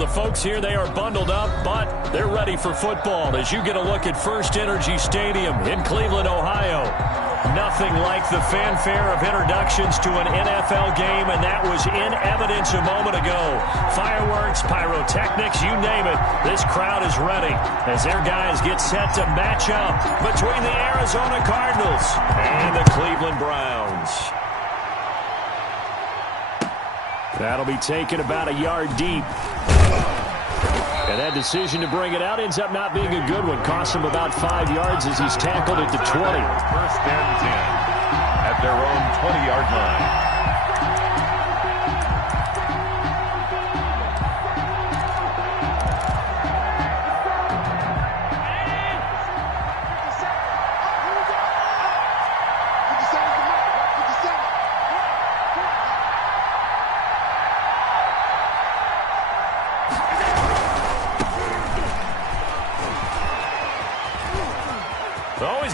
The folks here, they are bundled up, but they're ready for football as you get a look at First Energy Stadium in Cleveland, Ohio. Nothing like the fanfare of introductions to an NFL game, and that was in evidence a moment ago. Fireworks, pyrotechnics, you name it. This crowd is ready as their guys get set to match up between the Arizona Cardinals and the Cleveland Browns. That'll be taken about a yard deep. And that decision to bring it out ends up not being a good one. Costs him about 5 yards as he's tackled at the 20. First and 10 at their own 20-yard line.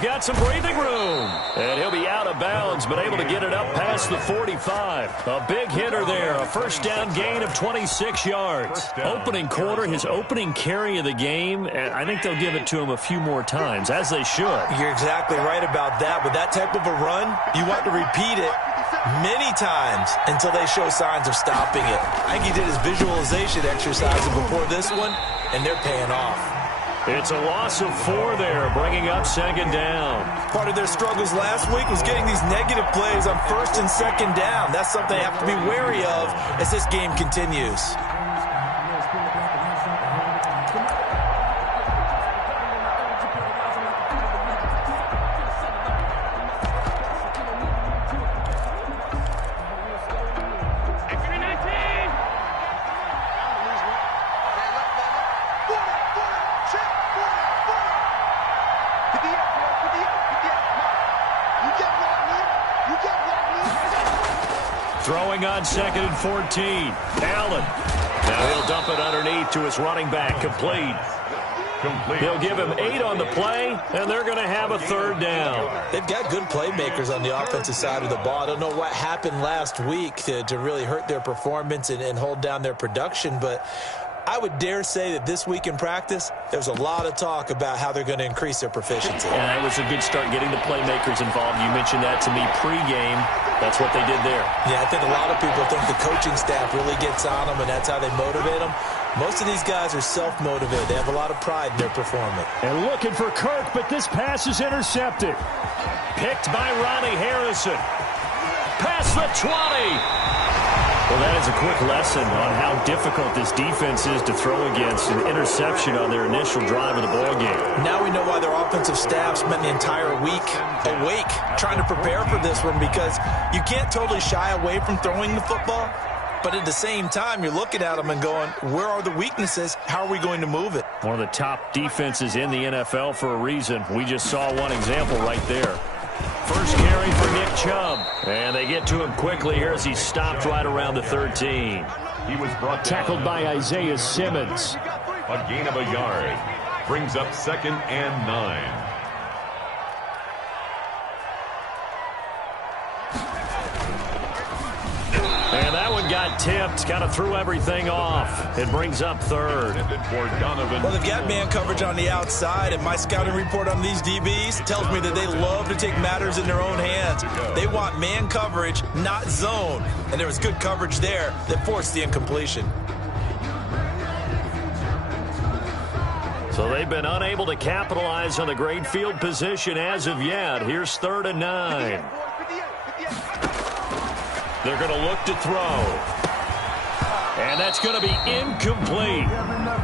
Got some breathing room, and he'll be out of bounds, but able to get it up past the 45. A big hitter there, a first down gain of 26 yards. Opening quarter, his opening carry of the game, and I think they'll give it to him a few more times, as they should. You're exactly right about that. With that type of a run, you want to repeat it many times until they show signs of stopping it. I think he did his visualization exercise before this one, and they're paying off. It's a loss of 4 there, bringing up second down. Part of their struggles last week was getting these negative plays on first and second down. That's something they have to be wary of as this game continues. Throwing on second and 14. Allen. Now he'll dump it underneath to his running back. Complete. He'll give him 8 on the play, and they're going to have a third down. They've got good playmakers on the offensive side of the ball. I don't know what happened last week to really hurt their performance and hold down their production, but I would dare say that this week in practice, there's a lot of talk about how they're going to increase their proficiency. And that was a good start getting the playmakers involved. You mentioned that to me pregame. That's what they did there. Yeah, I think a lot of people think the coaching staff really gets on them, and that's how they motivate them. Most of these guys are self-motivated. They have a lot of pride in their performance. And looking for Kirk, but this pass is intercepted. Picked by Ronnie Harrison. Past the 20. Well, that is a quick lesson on how difficult this defense is to throw against. An interception on their initial drive of the ballgame. Now we know why their offensive staff spent the entire week awake trying to prepare for this one, because you can't totally shy away from throwing the football, but at the same time, you're looking at them and going, where are the weaknesses? How are we going to move it? One of the top defenses in the NFL for a reason. We just saw one example right there. First carry for Nick Chubb. And they get to him quickly here as he stopped right around the 13. He was brought tackled by Isaiah Simmons. A gain of a yard. Brings up second and 9. And that one got tipped, kind of threw everything off. It brings up third. Well, they've got man coverage on the outside, and my scouting report on these DBs tells me that they love to take matters in their own hands. They want man coverage, not zone. And there was good coverage there that forced the incompletion. So they've been unable to capitalize on the great field position as of yet. Here's 3rd and 9. They're going to look to throw. And that's going to be incomplete.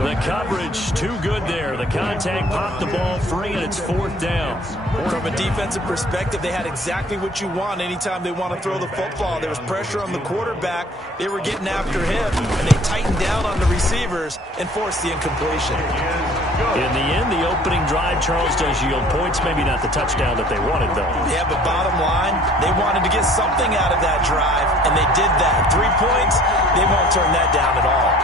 The coverage too good there. The contact popped the ball free, and it's 4th down. From a defensive perspective, they had exactly what you want anytime they want to throw the football. There was pressure on the quarterback. They were getting after him, and they tightened down on the receivers and forced the incompletion. In the end, the opening drive, Charles, does yield points. Maybe not the touchdown that they wanted, though. Yeah, but bottom line, they wanted to get something out of that drive, and they did that. 3 points, they won't turn that down at all.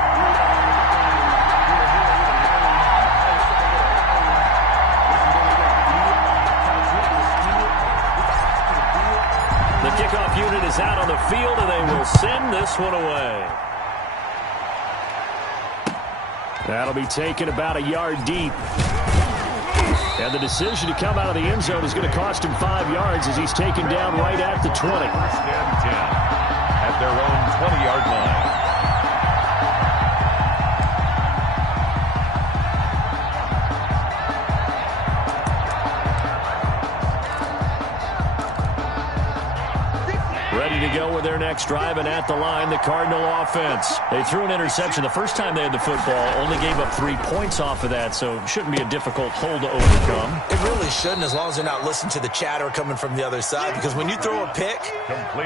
The kickoff unit is out on the field, and they will send this one away. That'll be taken about a yard deep. And the decision to come out of the end zone is going to cost him 5 yards as he's taken down right at the 20. First and 10 at their own 20-yard line. Ready to go with their next drive, and at the line, the Cardinal offense. They threw an interception the first time they had the football, only gave up 3 points off of that, so it shouldn't be a difficult hole to overcome. It really shouldn't, as long as they're not listening to the chatter coming from the other side, because when you throw a pick,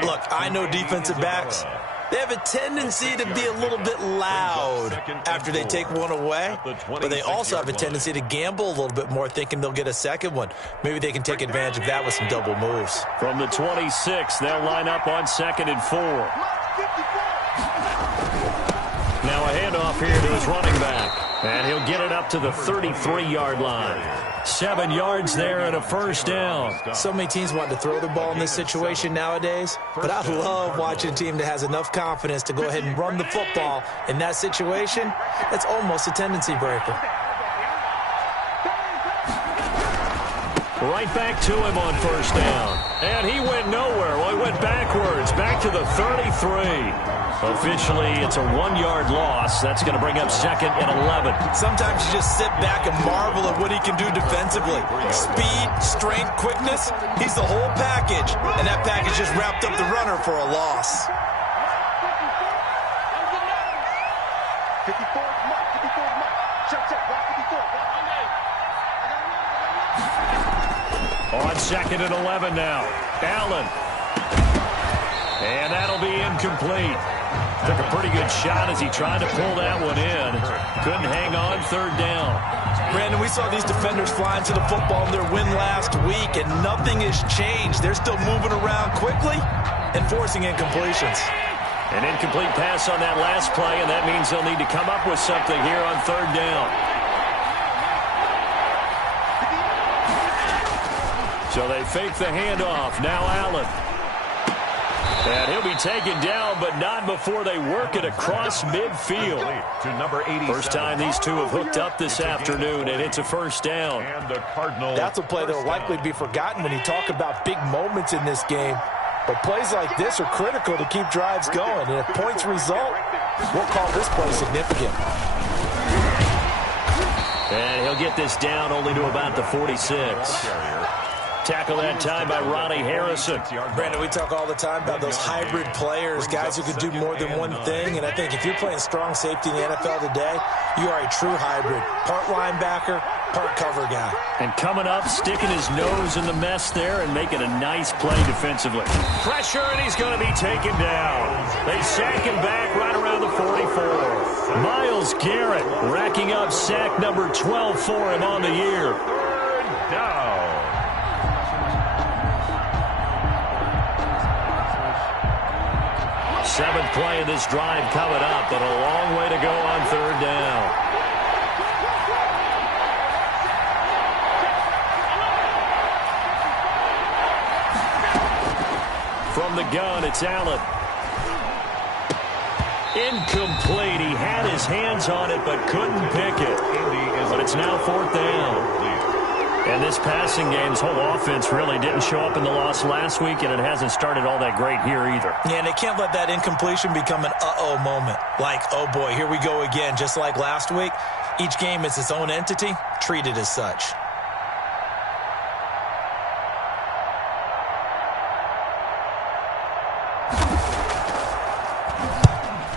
look, I know defensive backs, they have a tendency to be a little bit loud after they take one away, but they also have a tendency to gamble a little bit more, thinking they'll get a second one. Maybe they can take advantage of that with some double moves. From the 26, they'll line up on 2nd and 4. Now a handoff here to his running back, and he'll get it up to the 33-yard line. 7 yards there and a first down. So many teams want to throw the ball in this situation nowadays, but I love watching a team that has enough confidence to go ahead and run the football in that situation. That's almost a tendency breaker. Right back to him on first down. And he went nowhere. Well, he went backwards, back to the 33. Officially, it's a 1-yard loss. That's going to bring up 2nd and 11. Sometimes you just sit back and marvel at what he can do defensively. Speed, strength, quickness, he's the whole package. And that package just wrapped up the runner for a loss. 54, check, block 54. On 2nd and 11 now. Allen. And that'll be incomplete. Took a pretty good shot as he tried to pull that one in. Couldn't hang on 3rd down. Brandon, we saw these defenders flying to the football in their win last week, and nothing has changed. They're still moving around quickly and forcing incompletions. An incomplete pass on that last play, and that means they'll need to come up with something here on 3rd down. So they fake the handoff. Now Allen. And he'll be taken down, but not before they work it across midfield. To number 87. First time these two have hooked up this afternoon, and it's a first down. And the Cardinal. That's a play that will likely be forgotten when you talk about big moments in this game. But plays like this are critical to keep drives going. And if points result, we'll call this play significant. And he'll get this down only to about the 46. Tackle that time by Ronnie Harrison. Brandon, we talk all the time about those hybrid players, guys who can do more than one thing. And I think if you're playing strong safety in the NFL today, you are a true hybrid. Part linebacker, part cover guy. And coming up, sticking his nose in the mess there and making a nice play defensively. Pressure, and he's going to be taken down. They sack him back right around the 44. Myles Garrett racking up sack number 12 for him on the year. 3rd down. Seventh play of this drive coming up, but a long way to go on 3rd down. From the gun, it's Allen. Incomplete. He had his hands on it, but couldn't pick it. But it's now 4th down. And this passing game's whole offense really didn't show up in the loss last week, and it hasn't started all that great here either. Yeah, and they can't let that incompletion become an uh-oh moment. Like, oh boy, here we go again. Just like last week, each game is its own entity, treated as such.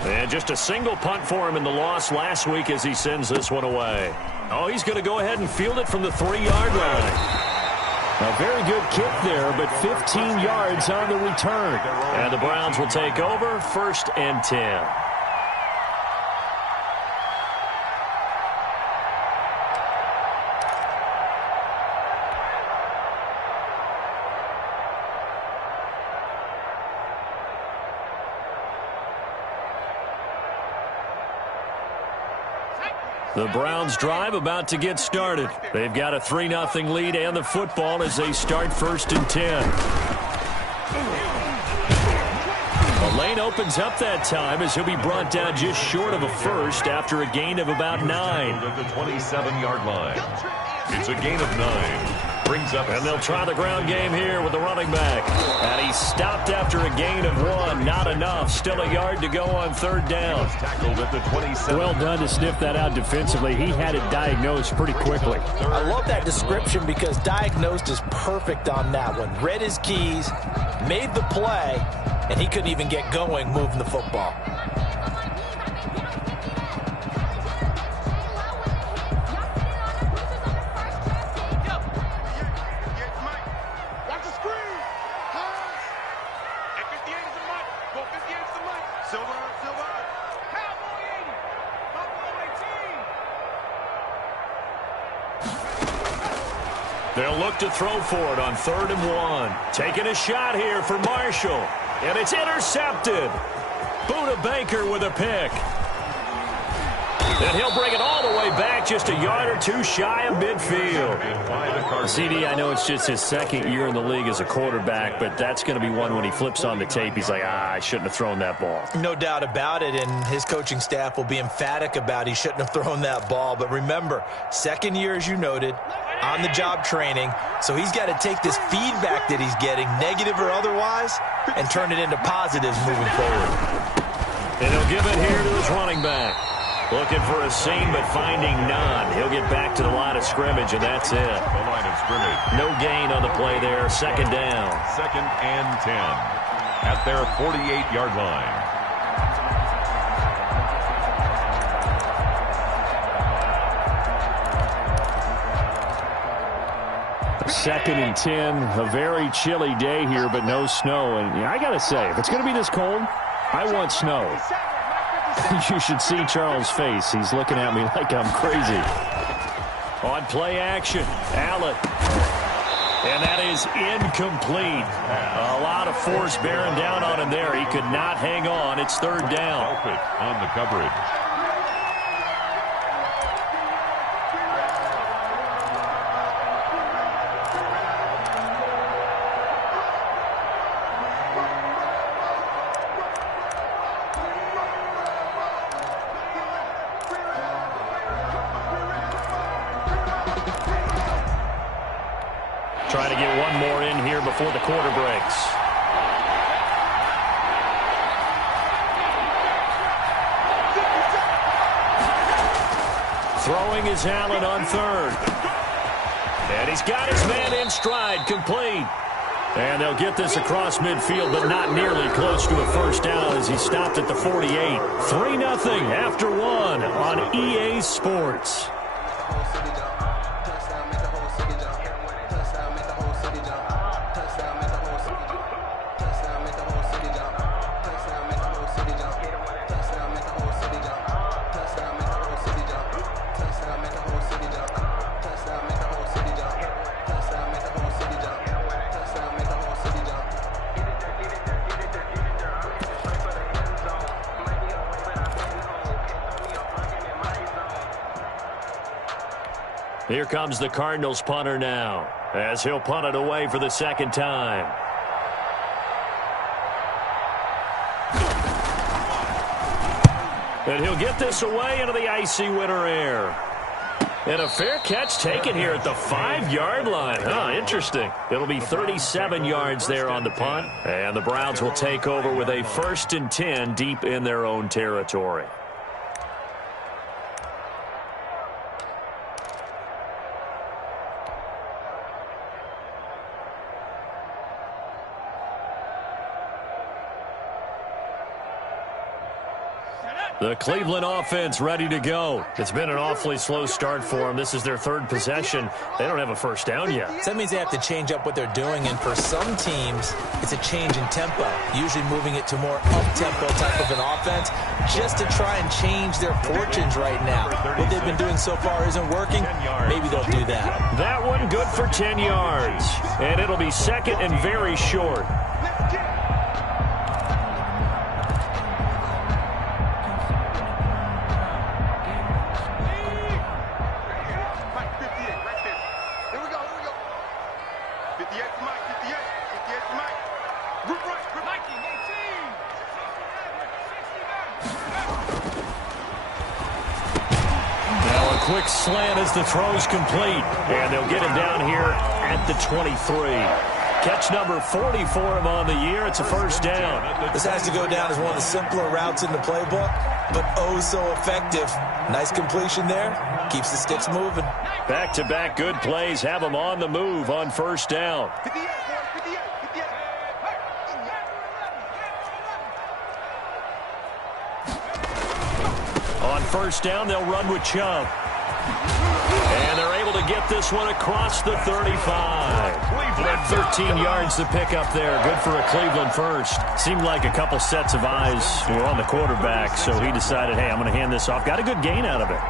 And just a single punt for him in the loss last week as he sends this one away. Oh, he's going to go ahead and field it from the 3-yard line. A very good kick there, but 15 yards on the return. And the Browns will take over 1st and 10. The Browns drive about to get started. They've got a 3-0 lead and the football as they start 1st and 10. A Lane opens up that time as he'll be brought down just short of a first after a gain of about 9. At the 27-yard line. It's a gain of 9. Brings up, and they'll try the ground game here with the running back. And he stopped after a gain of 1. Not enough. Still a yard to go on third down. Tackled at the 27. Well done to sniff that out defensively. He had it diagnosed pretty quickly. I love that description because diagnosed is perfect on that one. Read his keys, made the play, and he couldn't even get going moving the football. They'll look to throw for it on 3rd and 1. Taking a shot here for Marshall. And it's intercepted. Buda Baker with a pick. And he'll bring it all the way back just a yard or 2 shy of midfield. CD, I know it's just his 2nd year in the league as a quarterback, but that's going to be one when he flips on the tape. He's like, I shouldn't have thrown that ball. No doubt about it, and his coaching staff will be emphatic about he shouldn't have thrown that ball. But remember, 2nd year, as you noted, on-the-job training, so he's got to take this feedback that he's getting, negative or otherwise, and turn it into positives moving forward. And he'll give it here to his running back. Looking for a seam, but finding none. He'll get back to the line of scrimmage, and that's it. The line of scrimmage. No gain on the play there. 2nd down. 2nd and 10 at their 48-yard line. Second and 10, a very chilly day here, but no snow. And I got to say, if it's going to be this cold, I want snow. You should see Charles' face. He's looking at me like I'm crazy. On play action, Allen. And that is incomplete. A lot of force bearing down on him there. He could not hang on. It's 3rd down. Help it on the coverage. Trying to get one more in here before the quarter breaks. Throwing is Allen on 3rd. And he's got his man in stride, complete. And they'll get this across midfield, but not nearly close to a first down as he stopped at the 48. 3-0 after 1 on EA Sports. Here comes the Cardinals punter now, as he'll punt it away for the 2nd time. And he'll get this away into the icy winter air. And a fair catch taken here at the 5-yard line. Interesting. It'll be 37 yards there on the punt. And the Browns will take over with a 1st and 10 deep in their own territory. The Cleveland offense ready to go. It's been an awfully slow start for them. This is their 3rd possession. They don't have a first down yet. So that means they have to change up what they're doing, and for some teams, it's a change in tempo, usually moving it to more up-tempo type of an offense just to try and change their fortunes right now. What they've been doing so far isn't working. Maybe they'll do that. That one good for 10 yards, and it'll be 2nd and very short. quick slant as the throw's complete. And they'll get him down here at the 23. Catch number 40 for him on the year. It's a first down. This has to go down as one of the simpler routes in the playbook, but oh so effective. Nice completion there. Keeps the sticks moving. Back-to-back good plays have them on the move on first down. On first down, they'll run with Chubb. And they're able to get this one across the 35. 13 yards to pick up there. Good for a Cleveland first. Seemed like a couple sets of eyes were on the quarterback, so he decided, hey, I'm going to hand this off. Got a good gain out of it.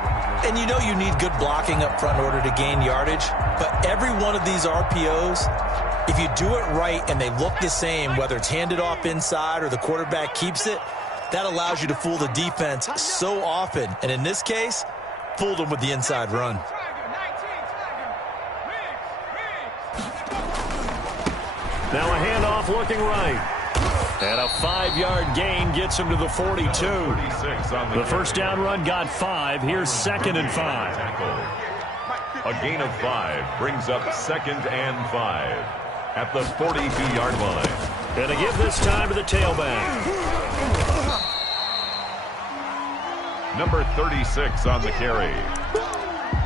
And you know you need good blocking up front in order to gain yardage. But every one of these RPOs, if you do it right and they look the same, whether it's handed off inside or the quarterback keeps it, that allows you to fool the defense so often. And in this case, fooled them with the inside run. Now a handoff looking right. And a 5-yard gain gets him to the 42. The first down run got 5. Here's 2nd and 5. A gain of 5 brings up 2nd and 5 at the 42-yard line. And to give this time to the tailback. Number 36 on the carry.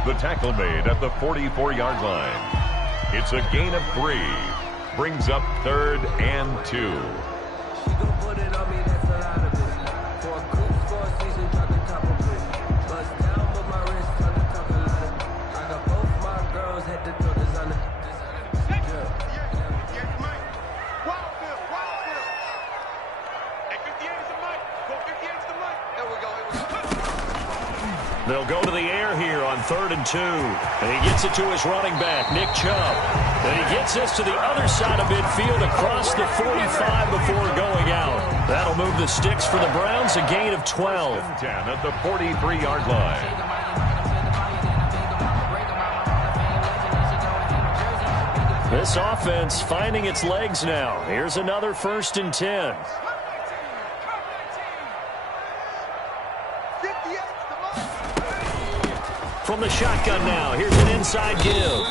The tackle made at the 44-yard line. It's a gain of 3. Brings up 3rd and 2. She gon' put it on me, that's a lot of it. For a coupe, for a season, drop the top of it. Bust down with my wrist, on the talk a lot of. I got both my girls, head to toe, designer. They'll go to the air here on 3rd and 2. And he gets it to his running back, Nick Chubb. And he gets this to the other side of midfield across the 45 before going out. That'll move the sticks for the Browns, a gain of 12. 10 at the 43-yard line. This offense finding its legs now. Here's another 1st and 10. From the shotgun now. Here's an inside give.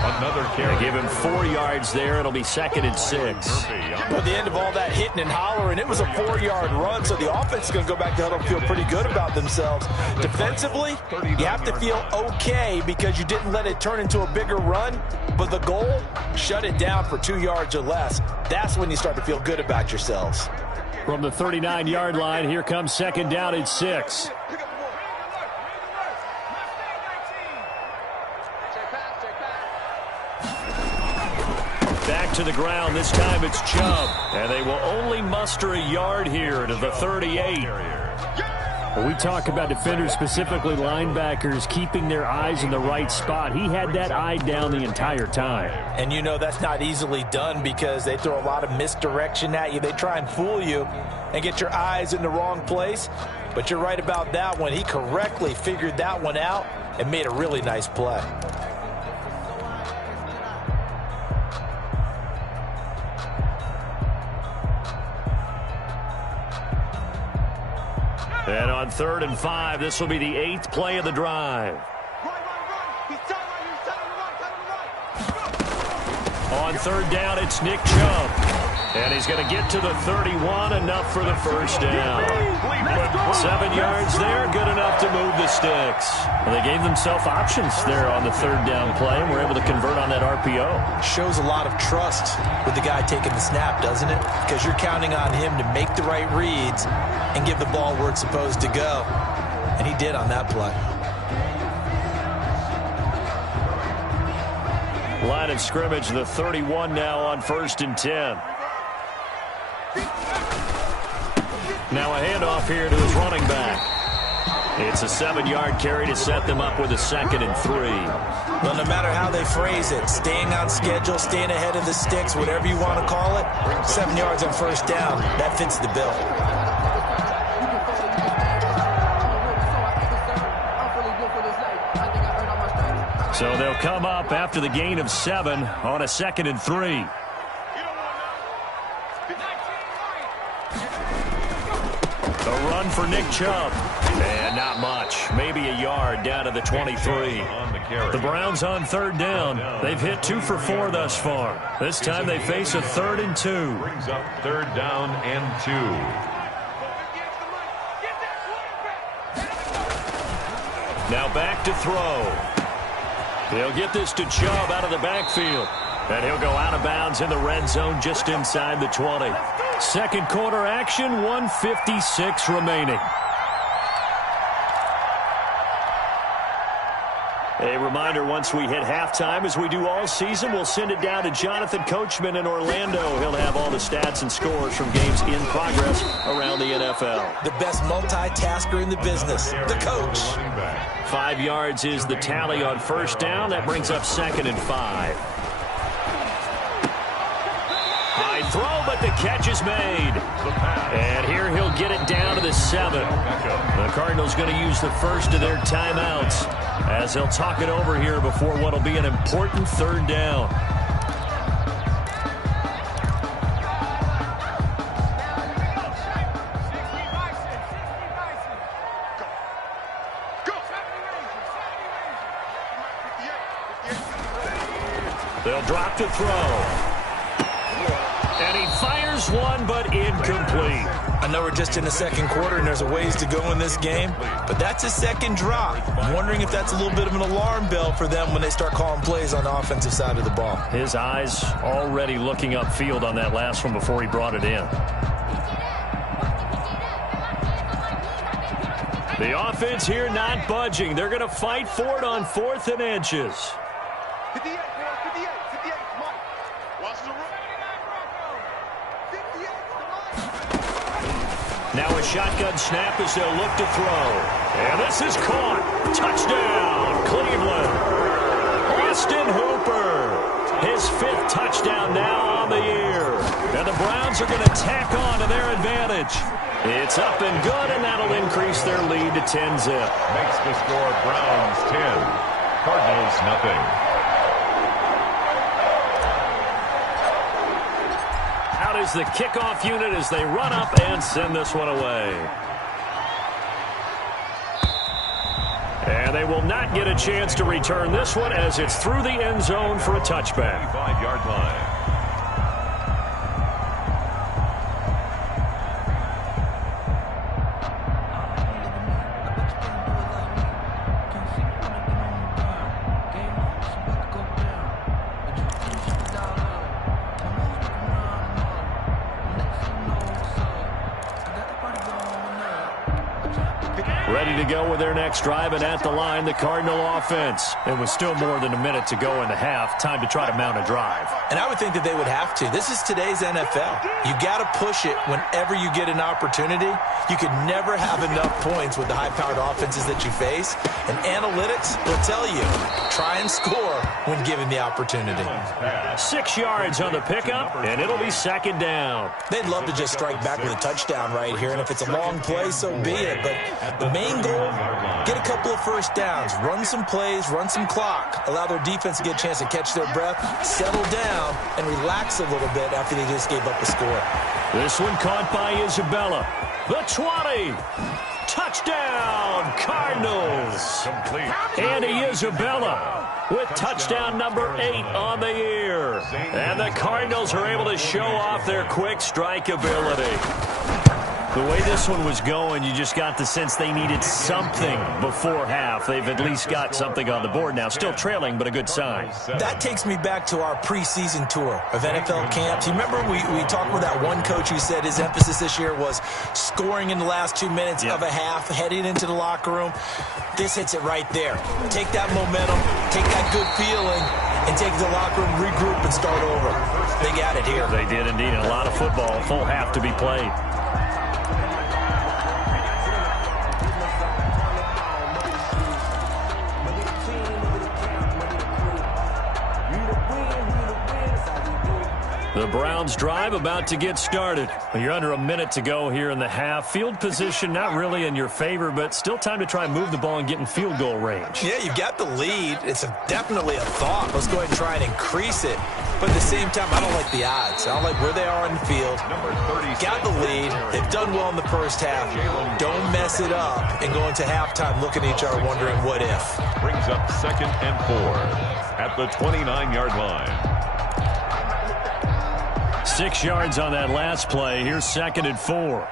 Another carry. They give him 4 yards there. It'll be 2nd and 6. At the end of all that hitting and hollering, it was a 4-yard run, so the offense is going to go back to huddle and feel pretty good about themselves. Defensively, you have to feel okay because you didn't let it turn into a bigger run, but the goal, shut it down for 2 yards or less. That's when you start to feel good about yourselves. From the 39-yard line, here comes 2nd down and 6. Back to the ground. This time it's Chubb. And they will only muster a yard here to the 38. When we talk about defenders, specifically linebackers, keeping their eyes in the right spot, he had that eye down the entire time. And you know that's not easily done because they throw a lot of misdirection at you. They try and fool you and get your eyes in the wrong place. But you're right about that one. He correctly figured that one out and made a really nice play. And on 3rd and 5, this will be the 8th play of the drive. On 3rd down, it's Nick Chubb. And he's going to get to the 31, enough for the first down. 7 yards there, good enough to move the sticks. Well, they gave themselves options there on the 3rd down play, and were able to convert on that RPO. Shows a lot of trust with the guy taking the snap, doesn't it? Because you're counting on him to make the right reads and give the ball where it's supposed to go. And he did on that play. Line of scrimmage, the 31 now on 1st and 10. Now a handoff here to his running back. It's a 7-yard carry to set them up with a 2nd and 3. Well, no matter how they phrase it, staying on schedule, staying ahead of the sticks, whatever you want to call it, 7 yards on 1st down, that fits the bill. So they'll come up after the gain of 7 on a 2nd and 3. The run run for Nick Chubb. And not much. Maybe a yard down to the 23. The Browns on third down. They've hit 2 for 4 thus far. This time they face a 3rd and 2. Brings up 3rd down and 2. Now back to throw. He'll get this to Chubb out of the backfield. And he'll go out of bounds in the red zone just inside the 20. Second quarter action, 1:56 remaining. A reminder, once we hit halftime, as we do all season, we'll send it down to Jonathan Coachman in Orlando. He'll have all the stats and scores from games in progress around the NFL. The best multitasker in the business, the coach. 5 yards is the tally on first down. That brings up 2nd and 5. High throw, but the catch is made. And here he'll get it down to the 7. The Cardinals going to use the first of their timeouts as they'll talk it over here before what will be an important 3rd down. They'll drop to throw. And he fires one, but incomplete. I know we're just in the second quarter and there's a ways to go in this game, but that's a second drop. I'm wondering if that's a little bit of an alarm bell for them when they start calling plays on the offensive side of the ball. His eyes already looking upfield on that last one before he brought it in. The offense here not budging. They're going to fight for it on 4th and inches. 58, 58, Mike. Watch the run. 58, Now a shotgun snap as they'll look to throw. And this is caught. Touchdown, Cleveland. Austin Hooper. His 5th touchdown now on the year. And the Browns are going to tack on to their advantage. It's up and good, and that'll increase their lead to 10-zip. Makes the score Browns 10. Cardinals nothing. Out is the kickoff unit as they run up and send this one away. And they will not get a chance to return this one as it's through the end zone for a touchback. 5-yard line. Ready to go with their next drive, and at the line, the Cardinal offense. It was still more than a minute to go in the half. Time to try to mount a drive. And I would think that they would have to. This is today's NFL. You got to push it whenever you get an opportunity. You could never have enough points with the high-powered offenses that you face. And analytics will tell you, try and score when given the opportunity. 6 yards on the pickup, and it'll be 2nd down. They'd love to just strike back with a touchdown right here, and if it's a long play, so be it. But the main goal, get a couple of first downs, run some plays, run some clock, allow their defense to get a chance to catch their breath, settle down, and relax a little bit after they just gave up the score. This one caught by Isabella. The 20. Touchdown, Cardinals. Andy Isabella with touchdown number 8 on the year. And the Cardinals are able to show off their quick strike ability. The way this one was going, you just got the sense they needed something before half. They've at least got something on the board now. Still trailing, but a good sign. That takes me back to our preseason tour of NFL camps. You remember we talked with that one coach who said his emphasis this year was scoring in the last 2 minutes of a half, heading into the locker room. This hits it right there. Take that momentum, take that good feeling, and take the locker room, regroup, and start over. They got it here. They did indeed. And a lot of football, full half to be played. The Browns drive about to get started. You're under a minute to go here in the half. Field position not really in your favor, but still time to try and move the ball and get in field goal range. Yeah, you've got the lead. It's definitely a thought. Let's go ahead and try and increase it. But at the same time, I don't like the odds. I don't like where they are on the field. Got the lead. They've done well in the first half. Don't mess it up and go into halftime looking at each other wondering what if. Brings up 2nd and 4 at the 29-yard line. 6 yards on that last play. Here's 2nd and 4.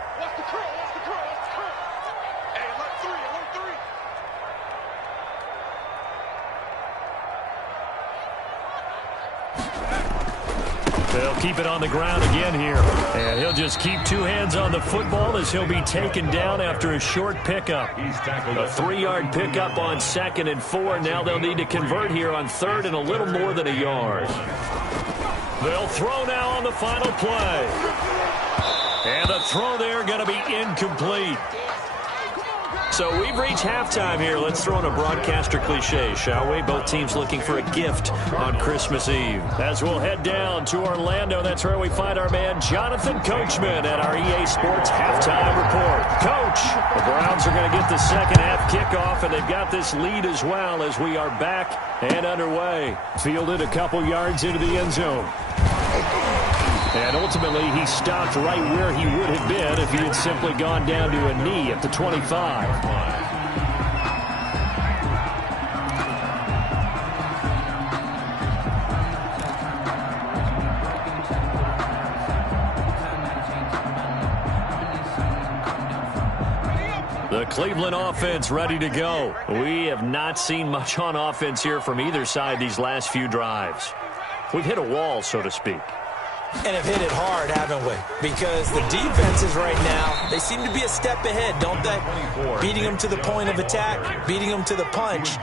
They'll keep it on the ground again here. And he'll just keep 2 hands on the football as he'll be taken down after a short pickup. A 3-yard pickup on 2nd and 4. Now they'll need to convert here on 3rd and a little more than a yard. They'll throw now on the final play. And the throw there going to be incomplete. So we've reached halftime here. Let's throw in a broadcaster cliche, shall we? Both teams looking for a gift on Christmas Eve. As we'll head down to Orlando, that's where we find our man Jonathan Coachman at our EA Sports Halftime Report. Coach, the Browns are going to get the second half kickoff, and they've got this lead as well as we are back and underway. Fielded a couple yards into the end zone. And ultimately, he stopped right where he would have been if he had simply gone down to a knee at the 25. The Cleveland offense ready to go. We have not seen much on offense here from either side these last few drives. We've hit a wall, so to speak. And have hit it hard, haven't we? Because the defenses right now, they seem to be a step ahead, don't they? Beating them to the point of attack, beating them to the punch.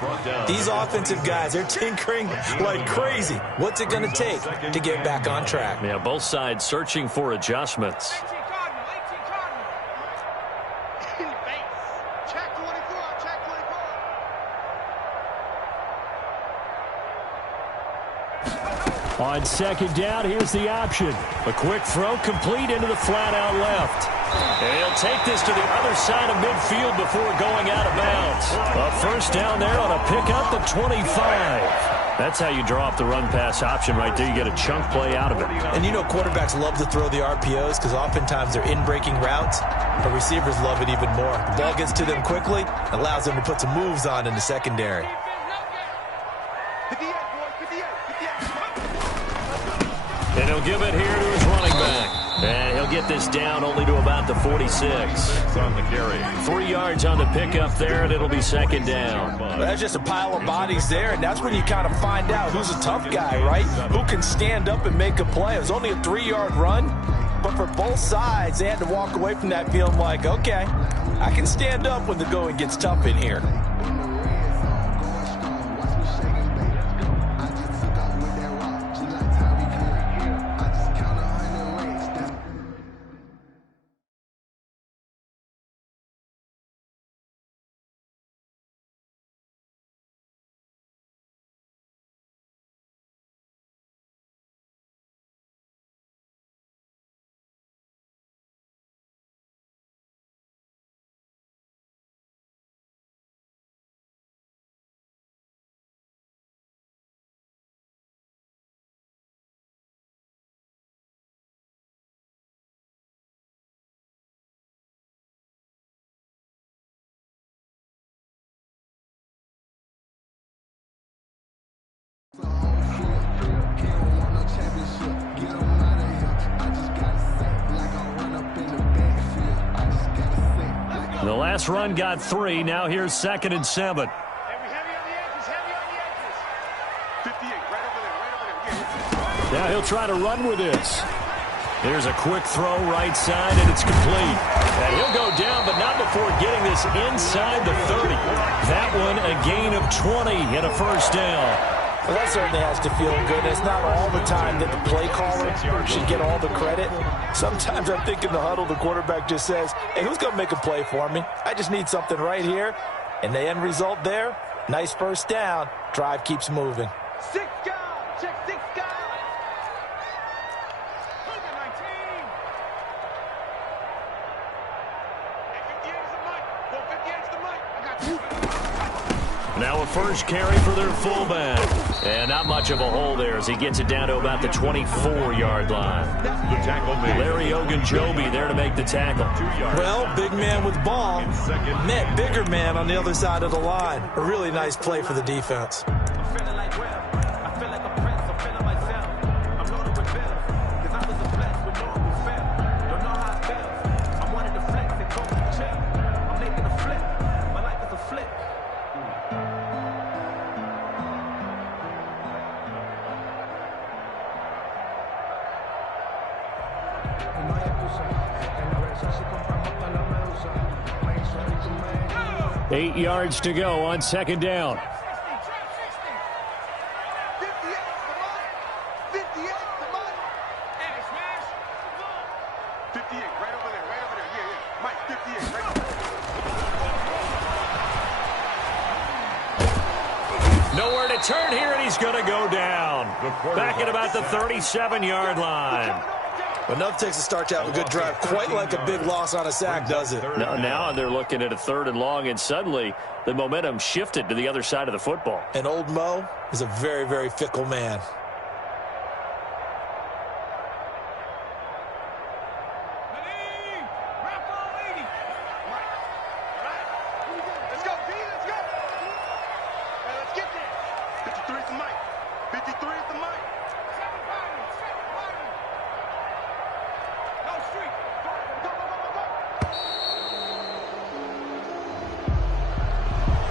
These offensive guys, they're tinkering like crazy. What's it going to take to get back on track? Yeah, both sides searching for adjustments. On 2nd down, here's the option. A quick throw complete into the flat out left. And he'll take this to the other side of midfield before going out of bounds. A first down there on a pickup at 25. That's how you draw up the run-pass option right there. You get a chunk play out of it. And you know quarterbacks love to throw the RPOs because oftentimes they're in-breaking routes. But receivers love it even more. The ball gets to them quickly, allows them to put some moves on in the secondary. And he'll give it here to his running back. And he'll get this down only to about the 46. On the carry. 3 yards on the pickup there, and it'll be 2nd down. Well, that's just a pile of bodies there, and that's when you kind of find out who's a tough guy, right? Who can stand up and make a play. It was only a 3-yard run, but for both sides, they had to walk away from that feeling like, okay, I can stand up when the going gets tough in here. The last run got 3. Now here's 2nd and 7. Now he'll try to run with this. Here's a quick throw right side, and it's complete. And he'll go down, but not before getting this inside the 30. That one a gain of 20 and a first down. Well, that certainly has to feel good. It's not all the time that the play caller should get all the credit. Sometimes I think in the huddle, the quarterback just says, hey, who's going to make a play for me? I just need something right here. And the end result there, nice first down. Drive keeps moving. 6 guys. Check 6 guys. Now a first carry for their fullback. And not much of a hole there as he gets it down to about the 24-yard line. The tackle made. Larry Ogunjobi there to make the tackle. Well, big man with ball met bigger man on the other side of the line. A really nice play for the defense. Eight yards to go on second down. 58, right over there, yeah. Mike, 58, right over there. Nowhere to turn here, and he's going to go down. Back at about the 37-yard line. Enough takes a start to have a good drive. Quite like a big loss on a sack, does it? Now they're looking at a 3rd and long, and suddenly the momentum shifted to the other side of the football. And old Mo is a very, very fickle man. Let's go, B, let's go. Hey, let's get there. 53 is the mic. 53 is the mic. No street. Go, go, go, go, go.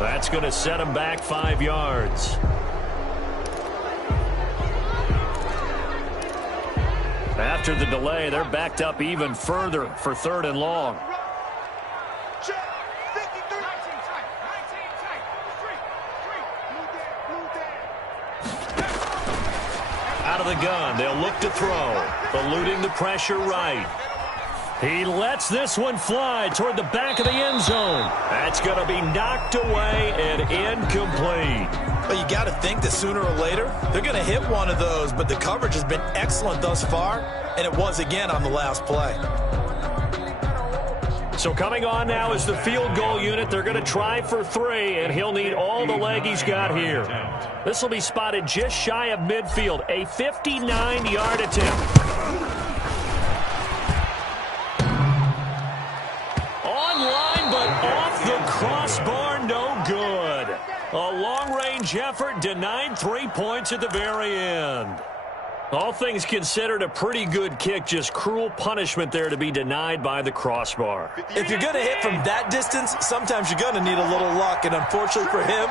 That's going to set him back 5 yards. After the delay, they're backed up even further for 3rd and long. Check. 53. 19 tight. 19 tight. Street. Blue down. Out of the gun, they'll look to throw. Eluding the pressure right. He lets this one fly toward the back of the end zone. That's going to be knocked away and incomplete. Well, you got to think that sooner or later, they're going to hit one of those, but the coverage has been excellent thus far, and it was again on the last play. So coming on now is the field goal unit. They're going to try for 3, and he'll need all the leg he's got here. This will be spotted just shy of midfield, a 59-yard attempt. Online, but off the crossbar, no good. A long-range effort denied 3 points at the very end. All things considered, a pretty good kick, just cruel punishment there to be denied by the crossbar. If you're going to hit from that distance, sometimes you're going to need a little luck, and unfortunately for him,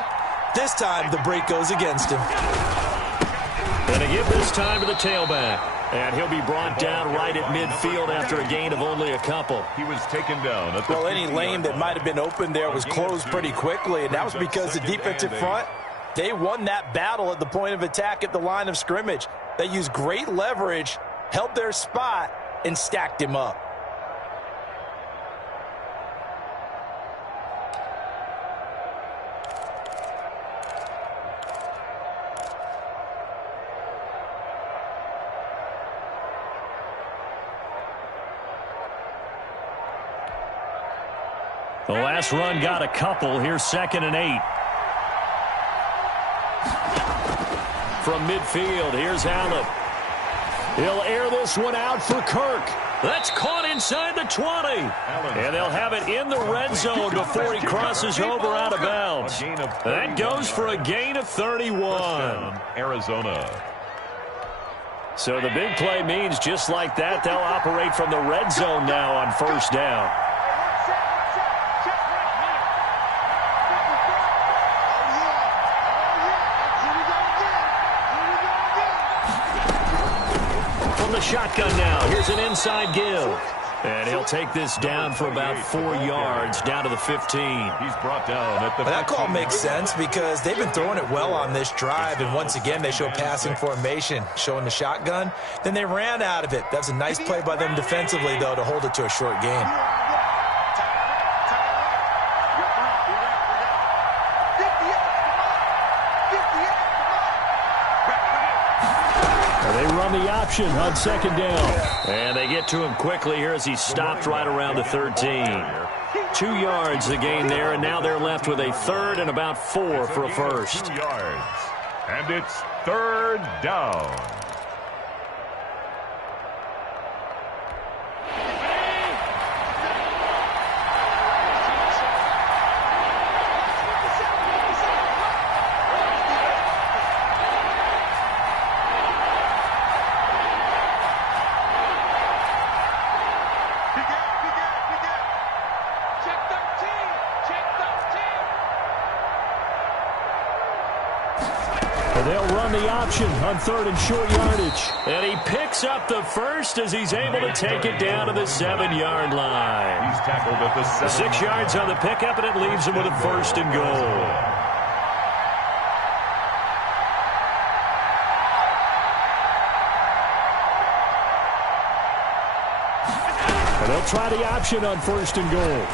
this time the break goes against him. And to give this time to the tailback. And he'll be brought down right at midfield after a gain of only a couple. He was taken down at the Well, any lane that might have been open there was closed pretty quickly, and that was because the defensive front, they won that battle at the point of attack at the line of scrimmage. They used great leverage, held their spot, and stacked him up. The last run got a couple. Here's 2nd and 8. From midfield, here's Allen. He'll air this one out for Kirk. That's caught inside the 20. And they'll have it in the red zone before he crosses over out of bounds. That goes for a gain of 31. Arizona. So the big play means just like that, they'll operate from the red zone now on 1st down. Shotgun now. Here's an inside give. And he'll take this down for about 4 yards down to the 15. He's brought down at the... That call makes sense because they've been throwing it well on this drive, and once again they show passing formation, showing the shotgun. Then they ran out of it. That's a nice play by them defensively, though, to hold it to a short gain. They run the option on 2nd down. And they get to him quickly here as he stopped right around the 13. 2 yards the gain there, and now they're left with a third and about 4 for a first. 2 yards. And it's third down. They'll run the option on third and short yardage. And he picks up the first as he's able to take it down to the 7-yard line. He's tackled at the 7. 6 yards on the pickup, and it leaves him with a first and goal. And they'll try the option on first and goal.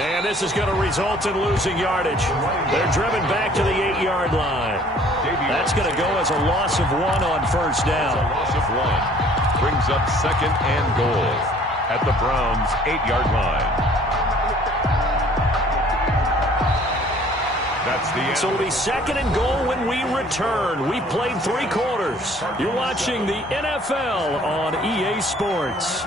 And this is going to result in losing yardage. They're driven back to the 8-yard line. That's going to go as a loss of 1 on first down. A loss of 1. Brings up second and goal at the Browns' 8-yard line. That's the end. So it'll be second and goal when we return. We've played 3 quarters. You're watching the NFL on EA Sports.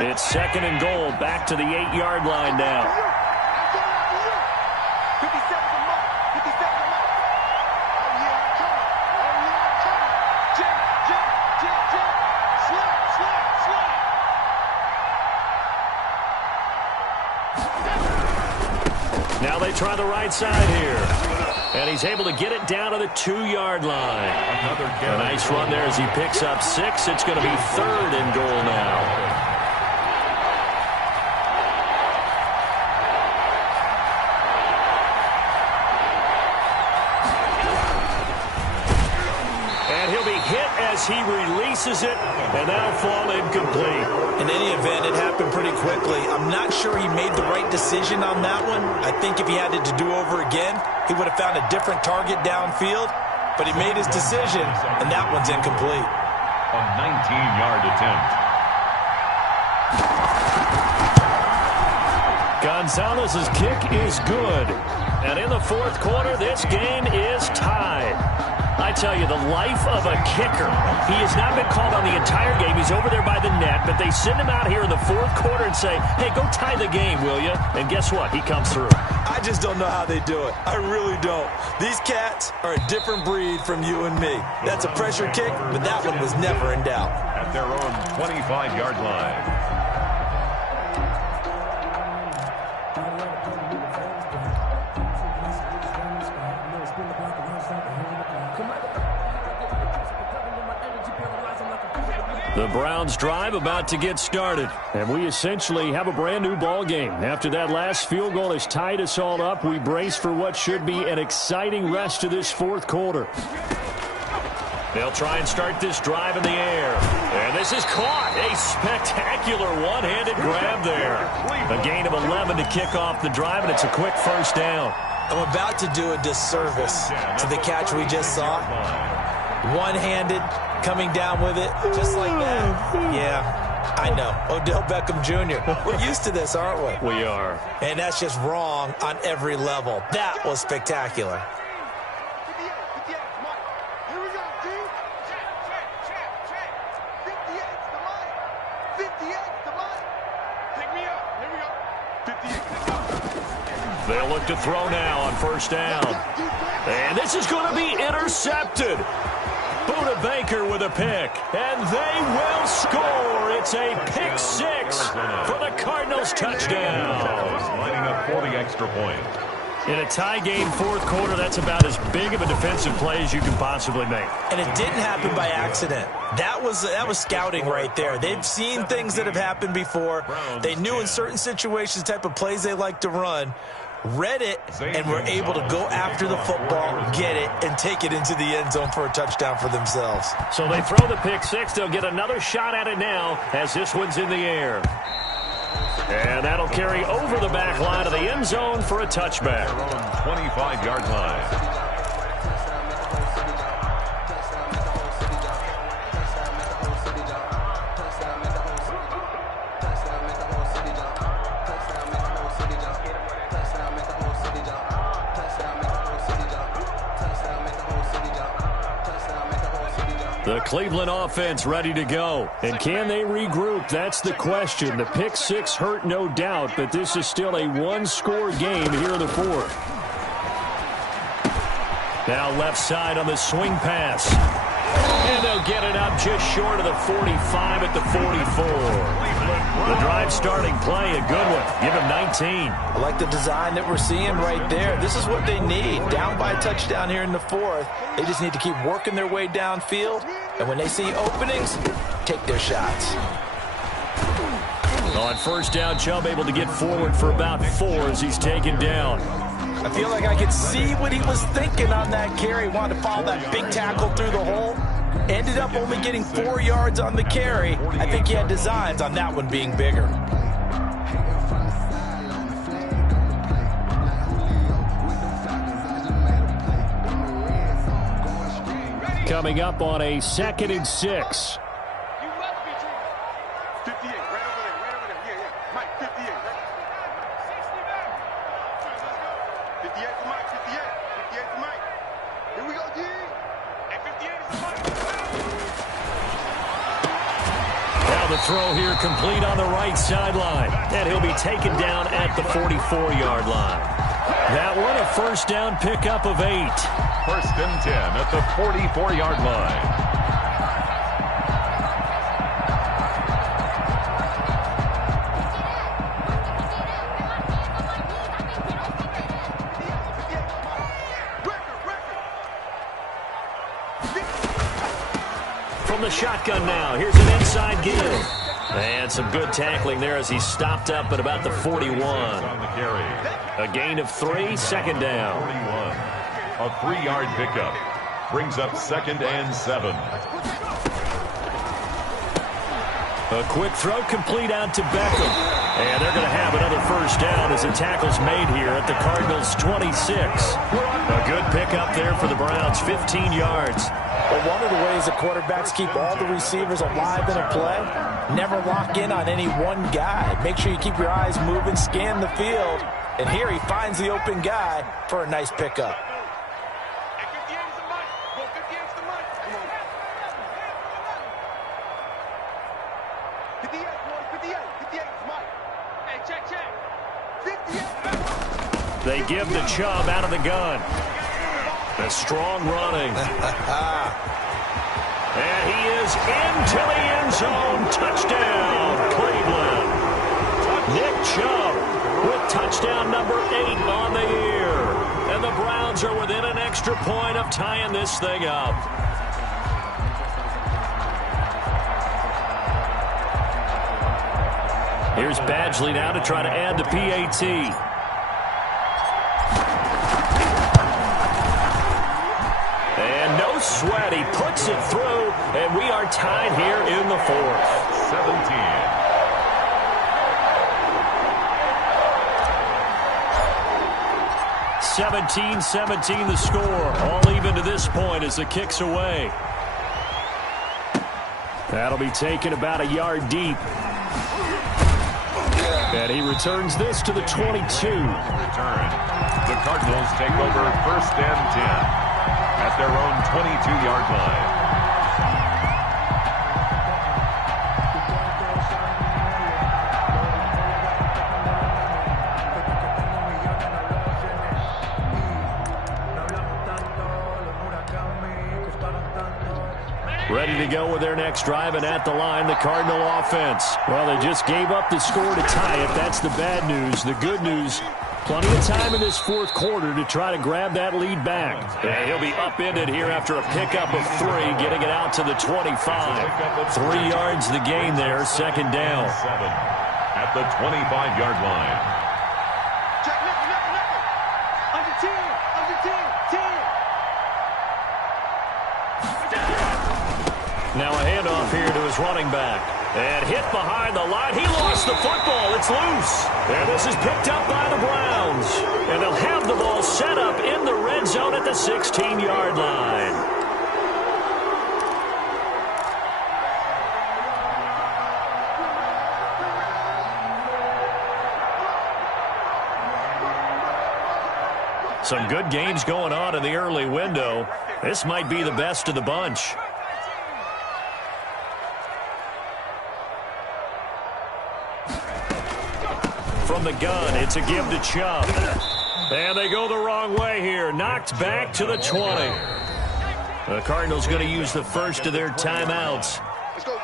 It's second and goal, back to the 8-yard line now. 57 to mark. 57 to mark. Oh, yeah, I'm coming. Oh, yeah, I'm coming. Jam. Slide. Now they try the right side here. And he's able to get it down to the 2-yard line. A nice run there as he picks up 6. It's going to be third and goal now. He releases it, and that'll fall incomplete. In any event, it happened pretty quickly. I'm not sure he made the right decision on that one. I think if he had it to do over again, he would have found a different target downfield. But he made his decision, and that one's incomplete. A 19-yard attempt. Gonzalez's kick is good. And in the fourth quarter, this game is tied. I tell you, the life of a kicker. He has not been called on the entire game. He's over there by the net, but they send him out here in the fourth quarter and say, hey, go tie the game, will you? And guess what? He comes through. I just don't know how they do it. I really don't. These cats are a different breed from you and me. That's a pressure kick, but that one was never in doubt. At their own 25-yard line. The Browns drive about to get started. And we essentially have a brand new ball game. After that last field goal has tied us all up, we brace for what should be an exciting rest of this fourth quarter. They'll try and start this drive in the air. And this is caught. A spectacular one-handed grab there. A gain of 11 to kick off the drive, and it's a quick first down. I'm about to do a disservice to the catch we just saw. One-handed, coming down with it, just like that. Yeah, I know. Odell Beckham Jr. We're used to this, aren't we? We are. And that's just wrong on every level. That was spectacular. 58, Mike. Here we go, D. Check. 58's the Mike. 58's the Mike. Pick me up. Here we go. 58. They'll look to throw now on first down. And this is going to be intercepted. Buda Baker with a pick, and they will score. It's a pick 6 for the Cardinals touchdown. Lining up for the extra point. In a tie game fourth quarter, that's about as big of a defensive play as you can possibly make. And it didn't happen by accident. That was scouting right there. They've seen things that have happened before. They knew in certain situations the type of plays they like to run. Read it, and were able to go after the football, get it, and take it into the end zone for a touchdown for themselves. So they throw the pick 6. They'll get another shot at it now as this one's in the air. And that'll carry over the back line of the end zone for a touchback. 25-yard line. The Cleveland offense ready to go. And can they regroup? That's the question. The pick six hurt, no doubt, but this is still a one-score game here in the fourth. Now left side on the swing pass. And they'll get it up just short of the 45 at the 44. The drive starting play, a good one. Give him 19. I like the design that we're seeing right there. This is what they need. Down by a touchdown here in the fourth. They just need to keep working their way downfield. And when they see openings, take their shots. On first down, Chubb able to get forward for about 4 as he's taken down. I feel like I could see what he was thinking on that carry. Wanted to follow that big tackle through the hole. Ended up only getting 4 yards on the carry. I think he had designs on that one being bigger. Coming up on a 2nd and 6. 58, right over there. Yeah. Mike, 58, right? 58 for Mike, 58. 58 for Mike. Here we go, G. And 58 is for Mike. Now the throw here complete on the right sideline. And he'll be taken down at the 44-yard line. That one a first down pickup of 8. First and 10 at the 44-yard line. From the shotgun now, here's an inside give. And some good tackling there as he stopped up at about the 41. On the carry. A gain of 3, second down. 41. A 3-yard pickup. Brings up 2nd and 7. A quick throw complete out to Beckham. And they're going to have another first down as the tackle's made here at the Cardinals' 26. A good pickup there for the Browns, 15 yards. Well, one of the ways the quarterbacks keep all the receivers alive in a play, never lock in on any one guy. Make sure you keep your eyes moving, scan the field. And here he finds the open guy for a nice pickup. And 58 is the Mike. Go 58 is the Mike. Come on. 58, boys, 58. 58 is Mike. Hey, check. 58. They give the Chubb out of the gun. A strong running. And he is into the end zone. Touchdown, Cleveland. Nick Chubb with touchdown number 8 on the year. And the Browns are within an extra point of tying this thing up. Here's Badgley now to try to add the PAT. No sweat, he puts it through, and we are tied here in the fourth. 17 the score. All even to this point as the kick's away. That'll be taken about a yard deep. And he returns this to the 22. Return. The Cardinals take over 1st and 10. At their own 22-yard line. Ready to go with their next drive, and at the line, the Cardinal offense. Well, they just gave up the score to tie it. That's the bad news. The good news, plenty of time in this fourth quarter to try to grab that lead back. And he'll be upended here after a pickup of 3, getting it out to the 25. 3 yards the gain there, second down. 7 at the 25-yard line. Check, nickel. Under 10, 10. Now a handoff here to his running back. And hit behind the line. He lost the football. It's loose. And this is picked up by the Browns. And they'll have the ball set up in the red zone at the 16-yard line. Some good games going on in the early window. This might be the best of the bunch. From the gun, it's a give to Chubb. And they go the wrong way here. Knocked back to the 20. The Cardinals going to use the first of their timeouts.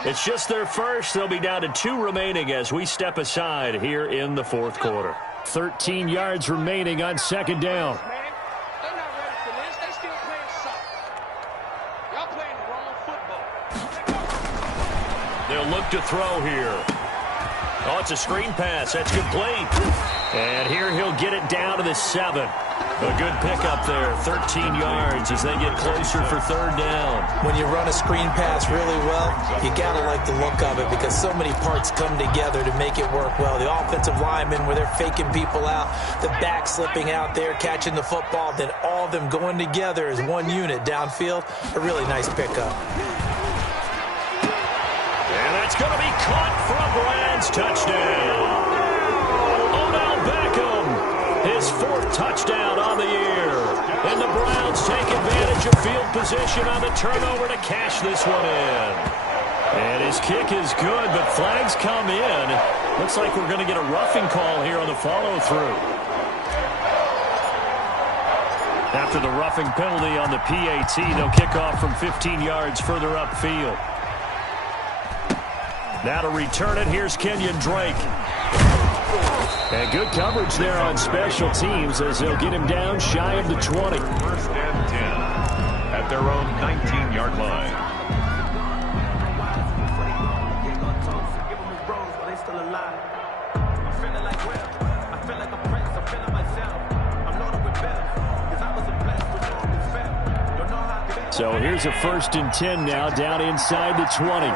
It's just their first. They'll be down to 2 remaining as we step aside here in the fourth quarter. 13 yards remaining on second down. They'll look to throw here. Oh, it's a screen pass. That's complete. And here he'll get it down to the 7. A good pickup there. 13 yards as they get closer for third down. When you run a screen pass really well, you got to like the look of it because so many parts come together to make it work well. The offensive linemen where they're faking people out, the back slipping out there, catching the football, then all of them going together as one unit downfield. A really nice pickup. And that's going to be caught for a Browns touchdown. Odell Beckham, his 4th touchdown on the year. And the Browns take advantage of field position on the turnover to cash this one in. And his kick is good, but flags come in. Looks like we're going to get a roughing call here on the follow-through. After the roughing penalty on the PAT, they'll kick off from 15 yards further upfield. Now to return it, here's Kenyon Drake. And good coverage there on special teams as they'll get him down shy of the 20. 1st and 10 at their own 19-yard line. So here's a 1st and 10 now down inside the 20.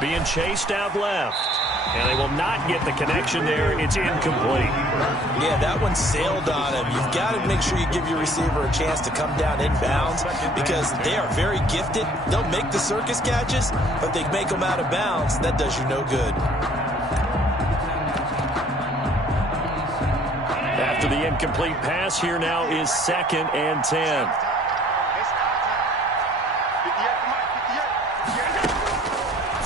Being chased out left. And they will not get the connection there. It's incomplete. Yeah, that one sailed on him. You've got to make sure you give your receiver a chance to come down inbounds because they are very gifted. They'll make the circus catches, but they make them out of bounds. That does you no good. After the incomplete pass, here now is 2nd and 10.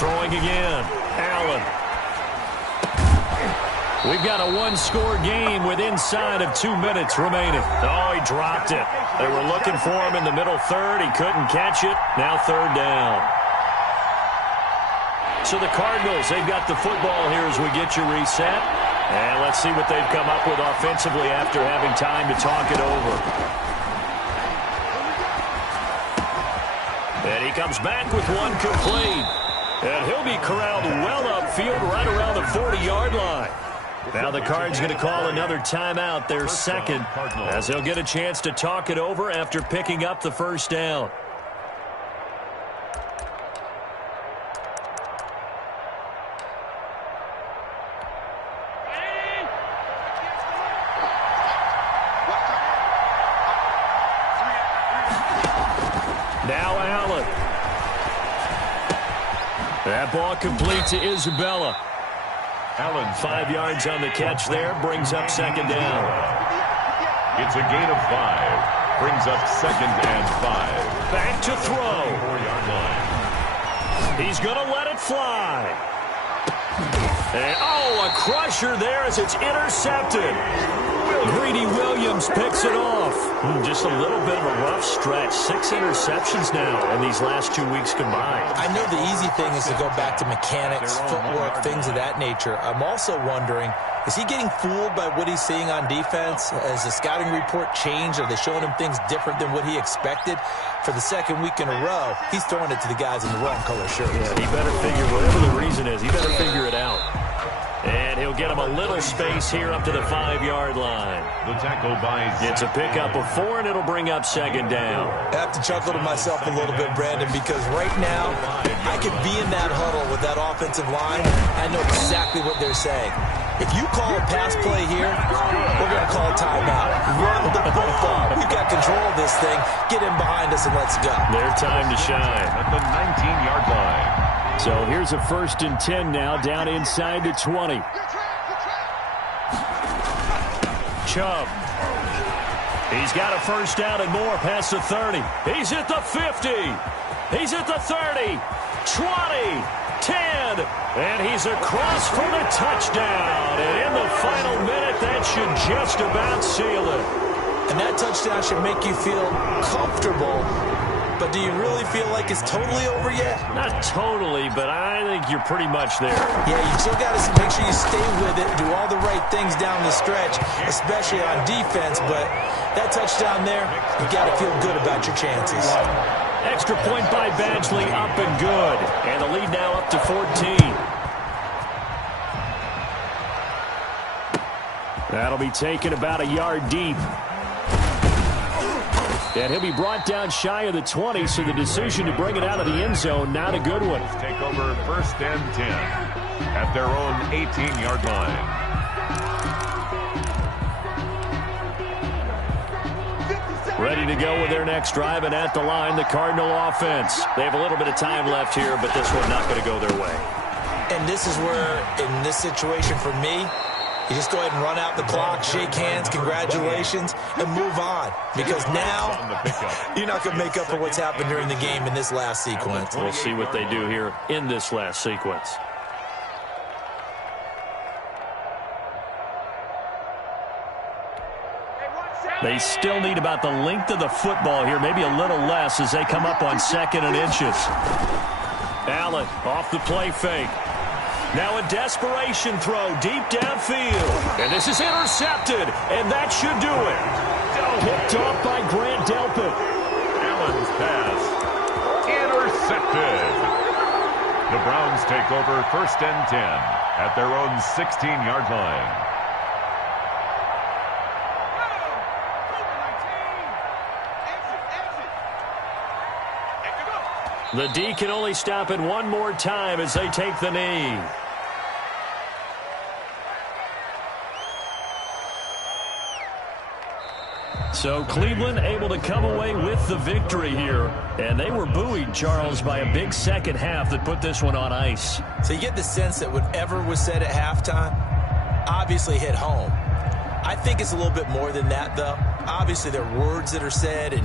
Throwing again. Allen. We've got a 1-score game with inside of 2 minutes remaining. Oh, he dropped it. They were looking for him in the middle third. He couldn't catch it. Now 3rd down. So the Cardinals, they've got the football here as we get you reset. And let's see what they've come up with offensively after having time to talk it over. And he comes back with one complete. And he'll be corralled well upfield right around the 40-yard line. Now the Cards going to call another timeout, their 2nd, as they'll get a chance to talk it over after picking up the 1st down. Now Allen. That ball complete to Isabella. Allen 5 yards on the catch there, brings up 2nd down. It's a gain of 5. Brings up 2nd and 5. Back to throw. 4-yard line. He's going to let it fly. And, oh, a crusher there as it's intercepted. Greedy Williams picks it off. Just a little bit of a rough stretch. 6 interceptions now in these last 2 weeks combined. I know the easy thing is to go back to mechanics, footwork, things of that nature. I'm also wondering, is he getting fooled by what he's seeing on defense? Has the scouting report changed? Are they showing him things different than what he expected? For the 2nd week in a row, he's throwing it to the guys in the wrong color shirts. Yeah, he better figure, whatever the reason is, he better figure it out. And he'll get him a little space here up to the 5-yard line. The tackle by It's a pickup of 4, and it'll bring up second down. I have to chuckle to myself a little bit, Brandon, because right now I could be in that huddle with that offensive line. I know exactly what they're saying. If you call a pass play here, we're going to call a timeout. Run the football. We've got control of this thing. Get in behind us and let's go. Their time to shine. at the 19-yard line. So here's a 1st and 10 now, down inside the 20. Chubb. He's got a first down and more past the 30. He's at the 50. He's at the 30. 20. 10. And he's across for the touchdown. And in the final minute, that should just about seal it. And that touchdown should make you feel comfortable. But do you really feel like it's totally over yet? Not totally, but I think you're pretty much there. Yeah, you still got to make sure you stay with it, do all the right things down the stretch, especially on defense. But that touchdown there, you got to feel good about your chances. Extra point by Badgley, up and good. And the lead now up to 14. That'll be taken about a yard deep. And he'll be brought down shy of the 20, so the decision to bring it out of the end zone, not a good one. Take over 1st and 10 at their own 18-yard line. Ready to go with their next drive, and at the line, the Cardinal offense. They have a little bit of time left here, but this one not going to go their way. And this is where, in this situation for me, you just go ahead and run out the clock, shake hands, congratulations, and move on. Because now, you're not going to make up for what's happened during the game in this last sequence. We'll see what they do here in this last sequence. They still need about the length of the football here, maybe a little less as they come up on 2nd and inches. Allen off the play fake. Now a desperation throw deep downfield. And this is intercepted, and that should do it. Picked off by Grant Delpit. Allen's pass intercepted. The Browns take over 1st and 10 at their own 16-yard line. The D can only stop it one more time as they take the knee. So Cleveland able to come away with the victory here. And they were buoyed, Charles, by a big second half that put this one on ice. So you get the sense that whatever was said at halftime obviously hit home. I think it's a little bit more than that, though. Obviously, there are words that are said, and